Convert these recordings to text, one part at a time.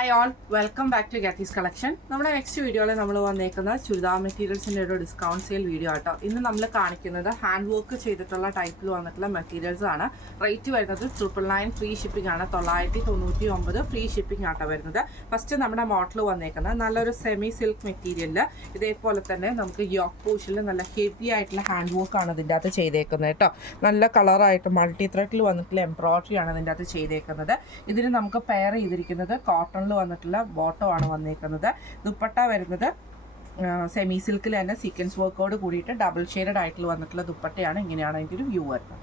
Hi all, welcome back to ഗാത്തീസ് collection. നമ്മുടെ next വീഡിയോയിൽ നമ്മൾ വന്നേക്കുന്ന ചുരിദാർ മെറ്റീരിയൽസിൻ്റെ ഒരു ഡിസ്കൗണ്ട് സെയിൽ വീഡിയോ ആട്ടോ. ഇന്ന് നമ്മൾ കാണിക്കുന്നത് ഹാൻഡ് വർക്ക് ചെയ്തിട്ടുള്ള ടൈപ്പിൽ വന്നിട്ടുള്ള മെറ്റീരിയൽസ് ആണ്. റേറ്റ് വരുന്നത് 999 ഫ്രീ ഷിപ്പിംഗ് ആണ്. 999 ഫ്രീ ഷിപ്പിംഗ് ആട്ടോ വരുന്നത്. ഫസ്റ്റ് നമ്മുടെ മോഡൽ വന്നേക്കുന്നത് നല്ലൊരു സെമി സിൽക്ക് മെറ്റീരിയലിൽ ഇതേപോലെ തന്നെ നമുക്ക് യോക്ക് പോഷനിൽ നല്ല ഹെവി ആയിട്ടുള്ള ഹാൻഡ് വർക്ക് ആണ് ഇതിൻ്റെ അകത്ത് ചെയ്തേക്കുന്നത് കേട്ടോ. നല്ല കളറായിട്ട് മൾട്ടി ത്രെഡിൽ വന്നിട്ടുള്ള എംബ്രോയിഡറി ആണ് ഇതിൻ്റെ അകത്ത് ചെയ്തേക്കുന്നത്. ഇതിന് നമുക്ക് പെയർ ചെയ്തിരിക്കുന്നത് കോട്ടൺ വന്നിട്ടുള്ള ബോട്ടം ആണ് വന്നേക്കുന്നത്. ദുപ്പട്ട വരുന്നത് സെമി സിൽക്കിൽ തന്നെ സീക്വൻസ് വർക്കോട് കൂടിയിട്ട് ഡബിൾ ഷെയ്ഡഡ് ആയിട്ടുള്ള വന്നിട്ടുള്ള ദുപ്പട്ടയാണ്. ഇങ്ങനെയാണ് അതിൻ്റെ ഒരു വ്യൂ വരുന്നത്.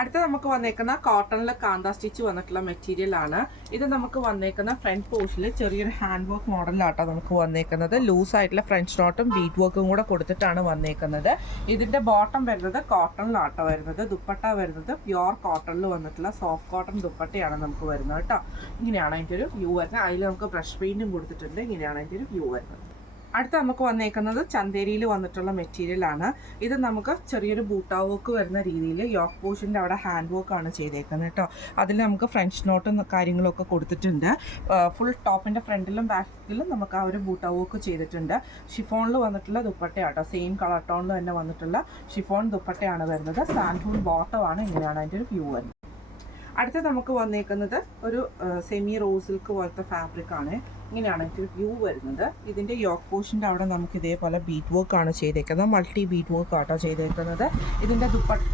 അടുത്ത നമുക്ക് വന്നേക്കുന്ന കോട്ടണിൽ കാന്ത സ്റ്റിച്ച് വന്നിട്ടുള്ള മെറ്റീരിയൽ ആണ്. ഇത് നമുക്ക് വന്നേക്കുന്ന ഫ്രണ്ട് പോർഷനിൽ ചെറിയൊരു ഹാൻഡ് വർക്ക് മോഡലാട്ടോ നമുക്ക് വന്നേക്കുന്നത്. ലൂസ് ആയിട്ടുള്ള ഫ്രഞ്ച് നോട്ടും ബീറ്റ് വർക്കും കൂടെ കൊടുത്തിട്ടാണ് വന്നേക്കുന്നത്. ഇതിന്റെ ബോട്ടം വരുന്നത് കോട്ടണിലാട്ടോ വരുന്നത്. ദുപ്പട്ട വരുന്നത് പ്യുവർ കോട്ടണിൽ വന്നിട്ടുള്ള സോഫ്റ്റ് കോട്ടൺ ദുപ്പട്ടയാണ് നമുക്ക് വരുന്നത് കേട്ടോ. ഇങ്ങനെയാണ് അതിൻ്റെ ഒരു വ്യൂ വരുന്നത്. അതിൽ നമുക്ക് ബ്രഷ് പെയിന്റും കൊടുത്തിട്ടുണ്ട്. ഇങ്ങനെയാണ് അതിൻ്റെ ഒരു വ്യൂ വരുന്നത്. അടുത്ത നമുക്ക് വന്നേക്കുന്നത് ചന്തേരിയിൽ വന്നിട്ടുള്ള മെറ്റീരിയൽ ആണ്. ഇത് നമുക്ക് ചെറിയൊരു ബൂട്ടാ വർക്ക് വരുന്ന രീതിയിൽ യോക്ക് പോഷൻ്റെ അവിടെ ഹാൻഡ് വർക്ക് ആണ് ചെയ്തേക്കുന്നത് കേട്ടോ. അതിൽ നമുക്ക് ഫ്രഞ്ച് നോട്ടും കാര്യങ്ങളൊക്കെ കൊടുത്തിട്ടുണ്ട്. ഫുൾ ടോപ്പിൻ്റെ ഫ്രണ്ടിലും ബാക്കിലും നമുക്ക് ആ ഒരു ബൂട്ടാ വർക്ക് ചെയ്തിട്ടുണ്ട്. ഷിഫോണിൽ വന്നിട്ടുള്ള ദുപ്പട്ടയാട്ടോ. സെയിം കളർ ടോണിൽ തന്നെ വന്നിട്ടുള്ള ഷിഫോൺ ദുപ്പട്ടയാണ് വരുന്നത്. സാൻഡൂൺ ബോട്ടം ആണ്. ഇങ്ങനെയാണ് അതിൻ്റെ ഒരു വ്യൂ വരുന്നത്. അടുത്ത നമുക്ക് വന്നേക്കുന്നത് ഒരു സെമി റോസ് സിൽക്ക് പോലത്തെ ഫാബ്രിക് ആണ്. ഇങ്ങനെയാണ് ഇതിൻ്റെ വ്യൂ വരുന്നത്. ഇതിൻ്റെ യോക്ക് പോഷൻ്റെ അവിടെ നമുക്ക് ഇതേപോലെ ബീറ്റ് വർക്ക് ആണ് ചെയ്തേക്കുന്നത്. മൾട്ടി ബീറ്റ് വർക്ക് ആട്ടോ ചെയ്തേക്കുന്നത്. ഇതിൻ്റെ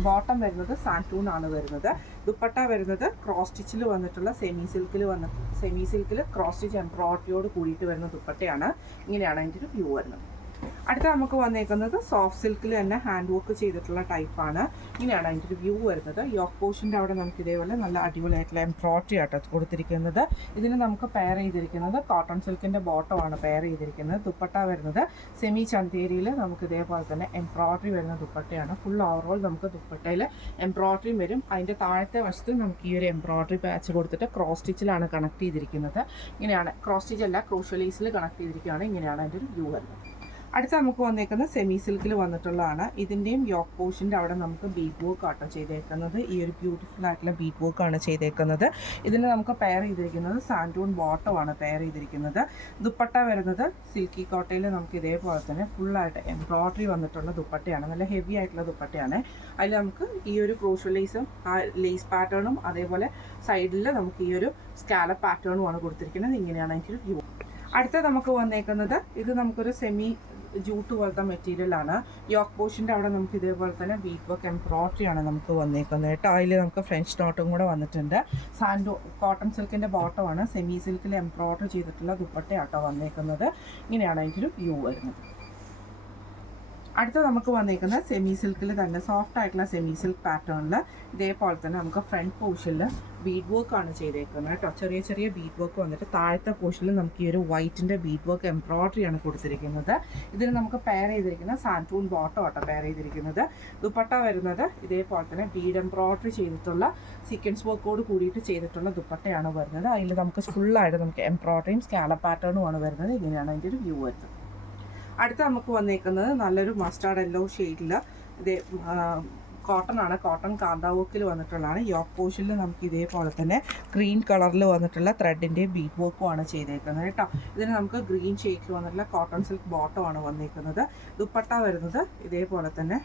ബോട്ടം വരുന്നത് സാൻറ്റൂൺ ആണ് വരുന്നത്. ദുപ്പട്ട വരുന്നത് ക്രോസ് സ്റ്റിച്ചിൽ വന്നിട്ടുള്ള സെമി സിൽക്കിൽ ക്രോസ് സ്റ്റിച്ച് എംബ്രോയിഡറിയോട് കൂടിയിട്ട് വരുന്ന ദുപ്പട്ടയാണ്. ഇങ്ങനെയാണ് അതിൻ്റെ ഒരു വ്യൂ വരുന്നത്. അടുത്ത നമുക്ക് വന്നേക്കുന്നത് സോഫ്റ്റ് സിൽക്കിൽ തന്നെ ഹാൻഡ് വർക്ക് ചെയ്തിട്ടുള്ള ടൈപ്പാണ്. ഇങ്ങനെയാണ് അതിൻ്റെ ഒരു വ്യൂ വരുന്നത്. യോക്ക് പോഷൻ്റെ അവിടെ നമുക്ക് ഇതേപോലെ നല്ല അടിപൊളിയായിട്ടുള്ള എംബ്രോയിഡറി ആട്ടോ കൊടുത്തിരിക്കുന്നത്. ഇതിന് നമുക്ക് പെയർ ചെയ്തിരിക്കുന്നത് കോട്ടൺ സിൽക്കിൻ്റെ ബോട്ടമാണ് പെയർ ചെയ്തിരിക്കുന്നത്. ദുപ്പട്ട വരുന്നത് സെമി ചന്തേരിയിൽ നമുക്ക് ഇതേപോലെ തന്നെ എംബ്രോയിഡറി വരുന്ന ദുപ്പട്ടയാണ്. ഫുൾ ഓവറോൾ നമുക്ക് ദുപ്പട്ടയിൽ എംബ്രോയിഡറിയും വരും. അതിൻ്റെ താഴത്തെ വശത്ത് നമുക്ക് ഈ ഒരു എംബ്രോയിഡറി പാച്ച് കൊടുത്തിട്ട് ക്രോസ് സ്റ്റിച്ചിലാണ് കണക്ട് ചെയ്തിരിക്കുന്നത്. ഇങ്ങനെയാണ് ക്രോസ് സ്റ്റിച്ച് അല്ല ക്രൂഷ്യലൈസിൽ കണക്ട് ചെയ്തിരിക്കുകയാണ്. ഇങ്ങനെയാണ് അതിൻ്റെ ഒരു വ്യൂ വരുന്നത്. അടുത്ത നമുക്ക് വന്നേക്കുന്നത് സെമി സിൽക്കിൽ വന്നിട്ടുള്ളതാണ്. ഇതിൻ്റെയും യോക്ക് പോഷൻ്റെ അവിടെ നമുക്ക് ബീറ്റ് വർക്ക് ആട്ടോ ചെയ്തേക്കുന്നത്. ഈ ഒരു ബ്യൂട്ടിഫുൾ ആയിട്ടുള്ള ബീറ്റ് വർക്ക് ആണ് ചെയ്തേക്കുന്നത്. ഇതിന് നമുക്ക് പെയർ ചെയ്തിരിക്കുന്നത് സാൻഡൂൺ ബോട്ടമാണ് പെയർ ചെയ്തിരിക്കുന്നത്. ദുപ്പട്ട വരുന്നത് സിൽക്കി കോട്ടയിൽ നമുക്ക് ഇതേപോലെ തന്നെ ഫുള്ളായിട്ട് എംബ്രോയിഡറി വന്നിട്ടുള്ള ദുപ്പട്ടയാണ്. നല്ല ഹെവി ആയിട്ടുള്ള ദുപ്പട്ടയാണ്. അതിൽ നമുക്ക് ഈ ഒരു ക്രൂഷ്യൽ ലേസും ആ ലേസ് പാറ്റേണും അതേപോലെ സൈഡിൽ നമുക്ക് ഈ ഒരു സ്കാലപ്പ് പാറ്റേണുമാണ് കൊടുത്തിരിക്കുന്നത്. ഇങ്ങനെയാണ് അതിൻ്റെ വ്യൂ. അടുത്ത നമുക്ക് വന്നേക്കുന്നത് ഇത് നമുക്കൊരു സെമി ജൂട്ട് പോലത്തെ മെറ്റീരിയൽ ആണ്. യോക്ക് പോഷൻ്റെ അവിടെ നമുക്ക് ഇതേപോലെ തന്നെ ബീറ്റ് വർക്ക് എംബ്രോയിഡറി ആണ് നമുക്ക് വന്നേക്കുന്നത് കേട്ടോ. അതിൽ നമുക്ക് ഫ്രഞ്ച് നോട്ടും കൂടെ വന്നിട്ടുണ്ട്. കോട്ടൺ സിൽക്കിൻ്റെ ബോട്ടമാണ്. സെമി സിൽക്കിൽ എംബ്രോയിഡറി ചെയ്തിട്ടുള്ള ദുപ്പട്ടയാട്ടോ വന്നേക്കുന്നത്. ഇങ്ങനെയാണ് അതിൻ്റെ വ്യൂ വരുന്നത്. അടുത്ത നമുക്ക് വന്നേക്കുന്നത് സെമി സിൽക്കിൽ തന്നെ സോഫ്റ്റ് ആയിട്ടുള്ള സെമി സിൽക്ക് പാറ്റേണിൽ ഇതേപോലെ തന്നെ നമുക്ക് ഫ്രണ്ട് പോർഷനിൽ ബീഡ് വർക്ക് ആണ് ചെയ്തേക്കുന്നത് കേട്ടോ. ചെറിയ ചെറിയ ബീഡ് വർക്ക് വന്നിട്ട് താഴത്തെ പോർഷനിൽ നമുക്ക് ഈ ഒരു വൈറ്റിൻ്റെ ബീഡ് വർക്ക് എംബ്രോയിഡറി ആണ് കൊടുത്തിരിക്കുന്നത്. ഇതിന് നമുക്ക് പെയർ ചെയ്തിരിക്കുന്ന സാൻറ്റൂൺ ബോട്ടം ആട്ടോ പെയർ ചെയ്തിരിക്കുന്നത്. ദുപ്പട്ട വരുന്നത് ഇതേപോലെ തന്നെ ബീഡ് എംബ്രോയിഡറി ചെയ്തിട്ടുള്ള സീക്വൻസ് വർക്കോട് കൂടിയിട്ട് ചെയ്തിട്ടുള്ള ദുപ്പട്ടയാണ് വരുന്നത്. അതിൽ നമുക്ക് ഫുള്ളായിട്ട് നമുക്ക് എംബ്രോയിഡറിയും സ്കാലപ്പ് പാറ്റേണുമാണ് വരുന്നത്. ഇങ്ങനെയാണ് അതിൻ്റെ ഒരു വ്യൂ വരുന്നത്. അടുത്ത നമുക്ക് വന്നേക്കുന്നത് നല്ലൊരു മസ്റ്റാർഡ് യെല്ലോ ഷെയ്ഡിൽ ഇതേ കോട്ടൺ ആണ്. കോട്ടൺ കാന്ത വർക്കിൽ വന്നിട്ടുള്ളതാണ്. യോക്ക് പോഷനിൽ നമുക്ക് ഇതേപോലെ തന്നെ ഗ്രീൻ കളറിൽ വന്നിട്ടുള്ള ത്രെഡിൻ്റെ ബീറ്റ് വർക്കും ആണ് ചെയ്തേക്കുന്നത് കേട്ടോ. ഇതിന് നമുക്ക് ഗ്രീൻ ഷെയ്ഡിൽ വന്നിട്ടുള്ള കോട്ടൺ സിൽക്ക് ബോട്ടമാണ് വന്നേക്കുന്നത്. ദുപ്പട്ട വരുന്നത് ഇതേപോലെ തന്നെ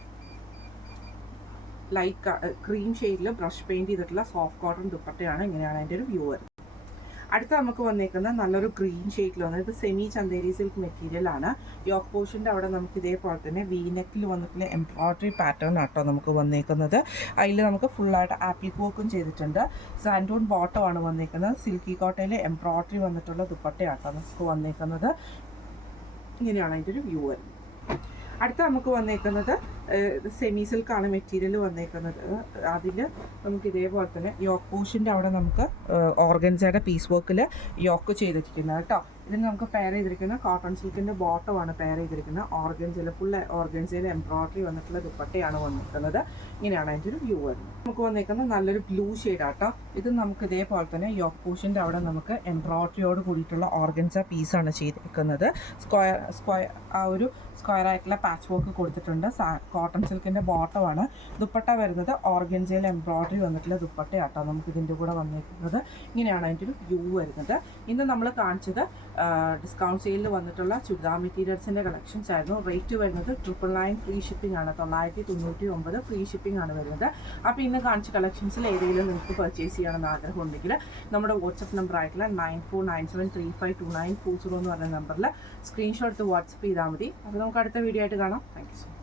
ലൈറ്റ് ക്രീം ഷെയ്ഡിൽ ബ്രഷ് പെയിൻറ്റ് ചെയ്തിട്ടുള്ള സോഫ്റ്റ് കോട്ടൺ ദുപ്പട്ടയാണ്. ഇങ്ങനെയാണ് അതിൻ്റെ ഒരു വ്യൂ വരുന്നത്. അടുത്ത നമുക്ക് വന്നേക്കുന്ന നല്ലൊരു ഗ്രീൻ ഷെയ്ഡിൽ വന്നത് ഇത് സെമി ചന്തേരി സിൽക്ക് മെറ്റീരിയൽ ആണ്. യോക്ക് പോഷൻ്റെ അവിടെ നമുക്ക് ഇതേപോലെ തന്നെ വീനെക്കിൽ വന്നിട്ടുള്ള എംബ്രോയിഡറി പാറ്റേൺ ആട്ടോ നമുക്ക് വന്നേക്കുന്നത്. അതിൽ നമുക്ക് ഫുള്ളായിട്ട് ആപ്ലിക് വർക്കും ചെയ്തിട്ടുണ്ട്. സാൻഡൂൺ ബോട്ടമാണ് വന്നേക്കുന്നത്. സിൽക്കി കോട്ടയിൽ എംബ്രോയിഡറി വന്നിട്ടുള്ള ദുപ്പട്ടയാട്ടോ നമുക്ക് വന്നേക്കുന്നത്. ഇങ്ങനെയാണ് അതിൻ്റെ ഒരു വ്യൂ വരുന്നത്. അടുത്ത നമുക്ക് വന്നേക്കുന്നത് സെമി സിൽക്കാണ് മെറ്റീരിയൽ വന്നേക്കുന്നത്. അതിൽ നമുക്ക് ഇതേപോലെ തന്നെ യോക്ക് പോഷൻ്റെ അവിടെ നമുക്ക് ഓർഗൻസയുടെ പീസ് വർക്കിൽ യോക്ക് ചെയ്തിരിക്കുന്നത് കേട്ടോ. ഇതിന് നമുക്ക് പെയർ ചെയ്തിരിക്കുന്ന കോട്ടൺ സിൽക്കിൻ്റെ ബോട്ടമാണ് പെയർ ചെയ്തിരിക്കുന്നത്. ഓർഗൻസയിൽ ഫുൾ ഓർഗൻസയിൽ എംബ്രോയിഡറി വന്നിട്ടുള്ള ദുപ്പട്ടയാണ് വന്നിരിക്കുന്നത്. ഇങ്ങനെയാണ് അതിൻ്റെ ഒരു വ്യൂ വരുന്നത്. നമുക്ക് വന്നിരിക്കുന്നത് നല്ലൊരു ബ്ലൂ ഷെയ്ഡാട്ടോ. ഇത് നമുക്ക് ഇതേപോലെ തന്നെ യോക്ക് പോഷൻ്റെ അവിടെ നമുക്ക് എംബ്രോയിഡറിയോട് കൂടിയിട്ടുള്ള ഓർഗൻസ പീസാണ് ചെയ്തിരിക്കുന്നത്. സ്ക്വയർ ആ ഒരു സ്ക്വയർ ആയിട്ടുള്ള പാച്ച് വർക്ക് കൊടുത്തിട്ടുണ്ട്. കോട്ടൺ സിൽക്കിൻ്റെ ബോട്ടമാണ്. ദുപ്പട്ട വരുന്നത് ഓർഗൻസയിൽ എംബ്രോയ്ഡറി വന്നിട്ടുള്ള ദുപ്പട്ടയാട്ടോ നമുക്ക് ഇതിൻ്റെ കൂടെ വന്നിരിക്കുന്നത്. ഇങ്ങനെയാണ് അതിൻ്റെ ഒരു വ്യൂ വരുന്നത്. ഇന്ന് നമ്മൾ കാണിച്ചത് ഡിസ്കൗണ്ട് സെയിലിൽ വന്നിട്ടുള്ള ചുരിദാർ മെറ്റീരിയൽസിൻ്റെ കളക്ഷൻസ് ആയിരുന്നു. റേറ്റ് വരുന്നത് 999 ഫ്രീ ഷിപ്പിംഗ് ആണ്. 999 ഫ്രീ ഷിപ്പിംഗ് ആണ് വരുന്നത്. അപ്പോൾ ഇന്ന് കാണിച്ച കളക്ഷൻസിൽ ഏതെങ്കിലും നിങ്ങൾക്ക് പർച്ചേസ് ചെയ്യണമെന്ന് ആഗ്രഹം ഉണ്ടെങ്കിൽ നമ്മുടെ വാട്സപ്പ് നമ്പർ ആയിട്ടുള്ള 9497352940 എന്ന് പറഞ്ഞ നമ്പറിൽ സ്ക്രീൻഷോട്ട് എടുത്ത് വാട്സപ്പ് ചെയ്താൽ മതി. അപ്പോൾ നമുക്ക് അടുത്ത വീഡിയോ ആയിട്ട് കാണാം. Thank you so much.